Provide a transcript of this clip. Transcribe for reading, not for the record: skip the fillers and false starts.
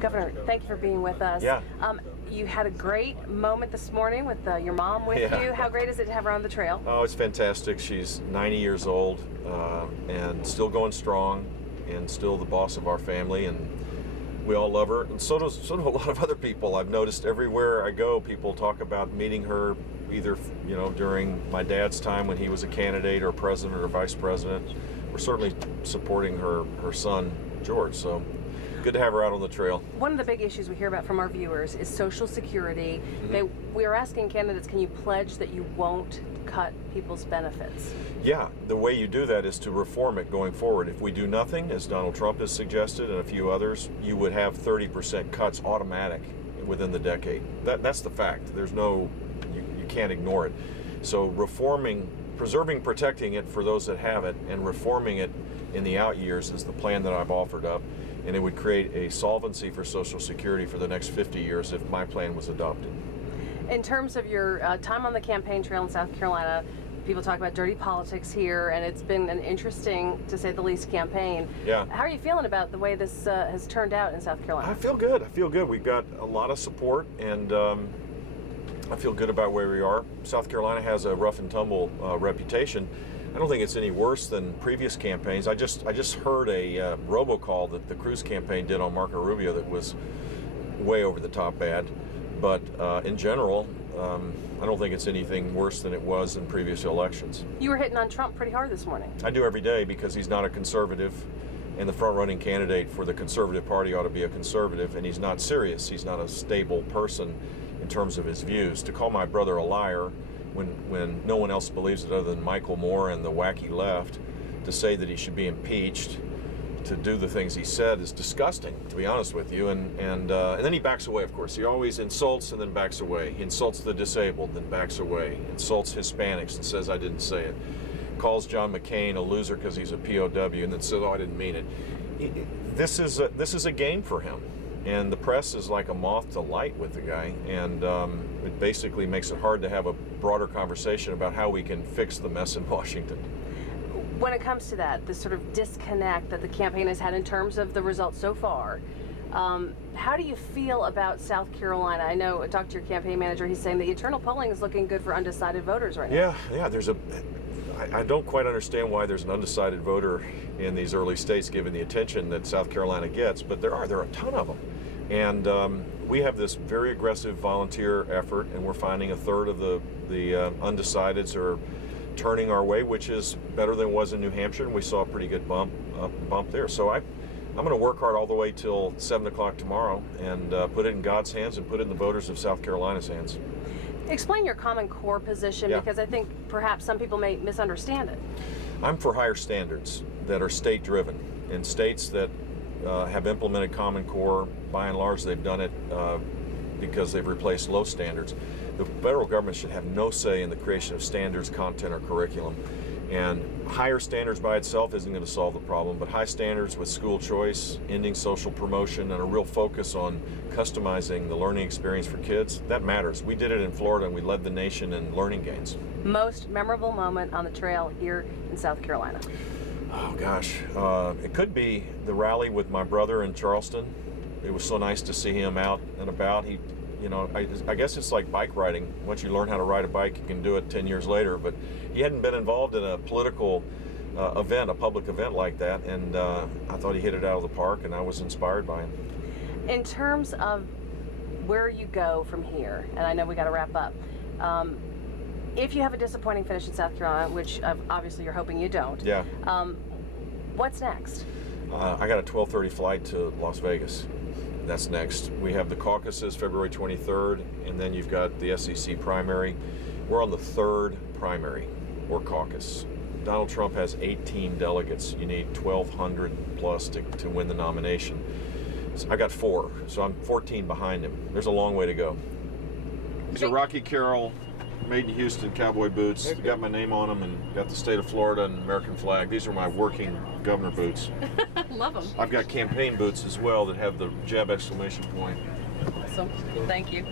Governor, thank you for being with us. Yeah. You had a great moment this morning with your mom with Yeah. you. How great is it to have her on the trail? Oh, it's fantastic. She's 90 years old and still going strong and still the boss of our family, and we all love her. And so do a lot of other people. I've noticed everywhere I go, people talk about meeting her either, during my dad's time when he was a candidate or president or vice president. We're certainly supporting her son, George. So good to have her out on the trail. One of the big issues we hear about from our viewers is Social Security. Mm-hmm. We are asking candidates, can you pledge that you won't cut people's benefits? Yeah, the way you do that is to reform it going forward. If we do nothing, as Donald Trump has suggested and a few others, you would have 30% cuts automatic within the decade. That's the fact. There's no, you can't ignore it. So reforming, preserving, protecting it for those that have it, and reforming it in the out years is the plan that I've offered up. And it would create a solvency for Social Security for the next 50 years if my plan was adopted. In terms of your time on the campaign trail in South Carolina, people talk about dirty politics here, and it's been an interesting, to say the least, campaign. Yeah. How are you feeling about the way this has turned out in South Carolina? I feel good. I feel good. We've got a lot of support, and I feel good about where we are. South Carolina has a rough and tumble reputation. I don't think it's any worse than previous campaigns. I just heard a robocall that the Cruz campaign did on Marco Rubio that was way over the top bad. But in general, I don't think it's anything worse than it was in previous elections. You were hitting on Trump pretty hard this morning. I do every day because he's not a conservative, and the front-running candidate for the Conservative Party ought to be a conservative, and he's not serious. He's not a stable person in terms of his views. To call my brother a liar when no one else believes it other than Michael Moore and the wacky left, to say that he should be impeached, to do the things he said, is disgusting, to be honest with you. And then he backs away, of course. He always insults and then backs away. He insults the disabled, then backs away. Insults Hispanics and says, I didn't say it. Calls John McCain a loser because he's a POW and then says, oh, I didn't mean it. This is a game for him. And the press is like a moth to light with the guy, and it basically makes it hard to have a broader conversation about how we can fix the mess in Washington. When it comes to that, the sort of disconnect that the campaign has had in terms of the results so far, how do you feel about South Carolina? I know I talked to your campaign manager. He's saying the internal polling is looking good for undecided voters right now. Yeah. I don't quite understand why there's an undecided voter in these early states, given the attention that South Carolina gets, but there are a ton of them. And we have this very aggressive volunteer effort, and we're finding a third of the undecideds are turning our way, which is better than it was in New Hampshire, and we saw a pretty good bump there. So I'm going to work hard all the way till 7 o'clock tomorrow and put it in God's hands and put it in the voters of South Carolina's hands. Explain your Common Core position, because I think perhaps some people may misunderstand it. I'm for higher standards that are state-driven. In states that have implemented Common Core, by and large, they've done it because they've replaced low standards. The federal government should have no say in the creation of standards, content, or curriculum. And higher standards by itself isn't going to solve the problem, but high standards with school choice, ending social promotion, and a real focus on customizing the learning experience for kids, that matters. We did it in Florida, and we led the nation in learning gains. Most memorable moment on the trail here in South Carolina? Oh gosh, it could be the rally with my brother in Charleston. It was so nice to see him out and about. I guess it's like bike riding. Once you learn how to ride a bike, you can do it 10 years later. But he hadn't been involved in a political event, a public event like that, and I thought he hit it out of the park, and I was inspired by him. In terms of where you go from here, and I know we got to wrap up, if you have a disappointing finish in South Carolina, which obviously you're hoping you don't, what's next? I got a 12:30 flight to Las Vegas. That's next. We have the caucuses February 23rd, and then you've got the SEC primary. We're on the third primary, or caucus. Donald Trump has 18 delegates. You need 1,200 plus to win the nomination. So I got 4, so I'm 14 behind him. There's a long way to go. These are Rocky Carroll, made in Houston cowboy boots. Got my name on them and got the state of Florida and American flag. These are my working governor boots. Love them. I've got campaign boots as well that have the Jeb exclamation point. Awesome. Thank you.